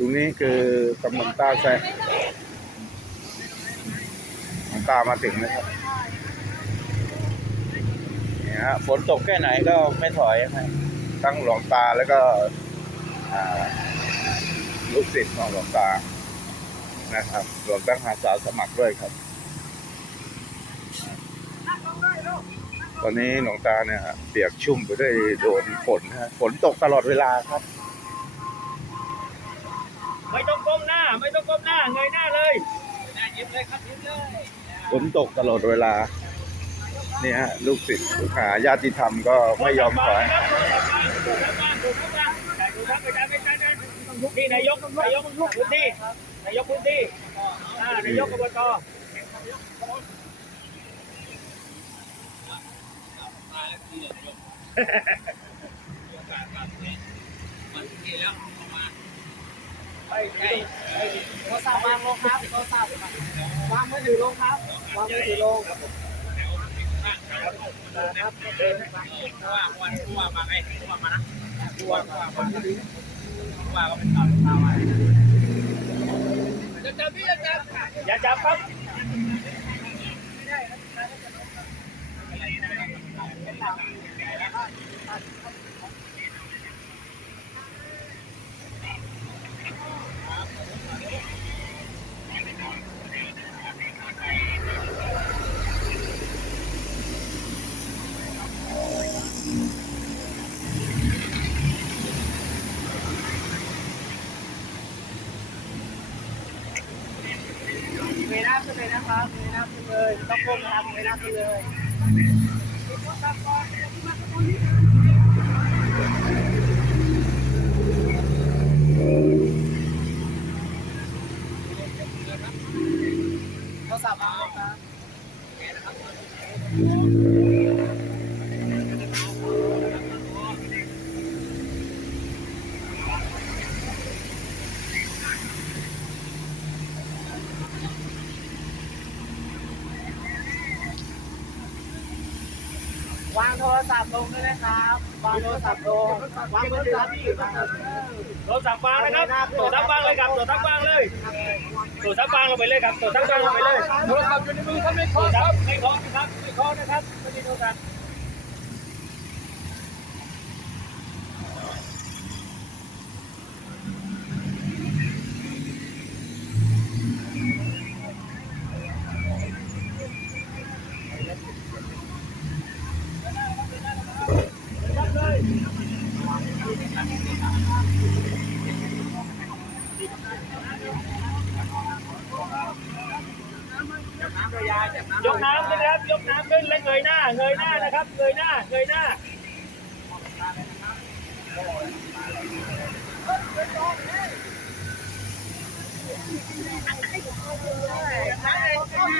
รงนี้คือตำบลตาแซะหลวงตามาถึงนะครับนี่ฮะฝนตกแค่ไหนก็ไม่ถอยนะทั้งหลวงตาแล้วก็ลูกศิษย์ของหลวงตานะครับรวมทั้งอาสาสมัครด้วยครับตอนนี้หลวงตาเนี่ยเปียกชุ่มไปด้วยโดนฝนฮะฝนตกตลอดเวลาครับ ไม่ต้องก้มหน้า ไม่ต้องก้มหน้าเงยหน้าเลยหน้ายิ้มเลยครับยิ้มเลยฝนตกตลอดเวลานี่ฮะลูกศิษย์ลูกหาญาติธรรมก็ไม่ยอมถอยที่นายกนายกพื้นที่นายกพื้นที่อ่านายกอบต โทรศัพท์วางลงครับโทรศัพท์วางมือถือลงครับวางมือถือลงครับว่าวันว่ามาไงว่ามานะว่าว่ามาว่าก็เป็นตามตามมาอย่าจับพี่อย่าจับอย่าจับครับ ขึ้นเลยนะครับเงยหน้าขึ้นเลยต้องก้มนะครับเงยหน้าขึ้นเลยโทรศัพท์วางลงครับ วางโทรศัพท์ลงด้วยนะครับวางโทรศัพท์ลงวางมือถือครับพี่วางมือถือโทรศัพท์วางนะครับโทรศัพท์วางเลยครับโทรศัพท์วางเลยโทรศัพท์วางลงไปเลยครับโทรศัพท์วางลงไปเลยโทรศัพท์อยู่ในมือครับไม่คอครับไม่คอนะครับไม่คอนะครับไม่ใช่โทรศัพท์ ยกน้ำขึ้นนะครับ ยกน้ำขึ้นและเงยหน้า เงยหน้านะครับ เงยหน้า เงยหน้าว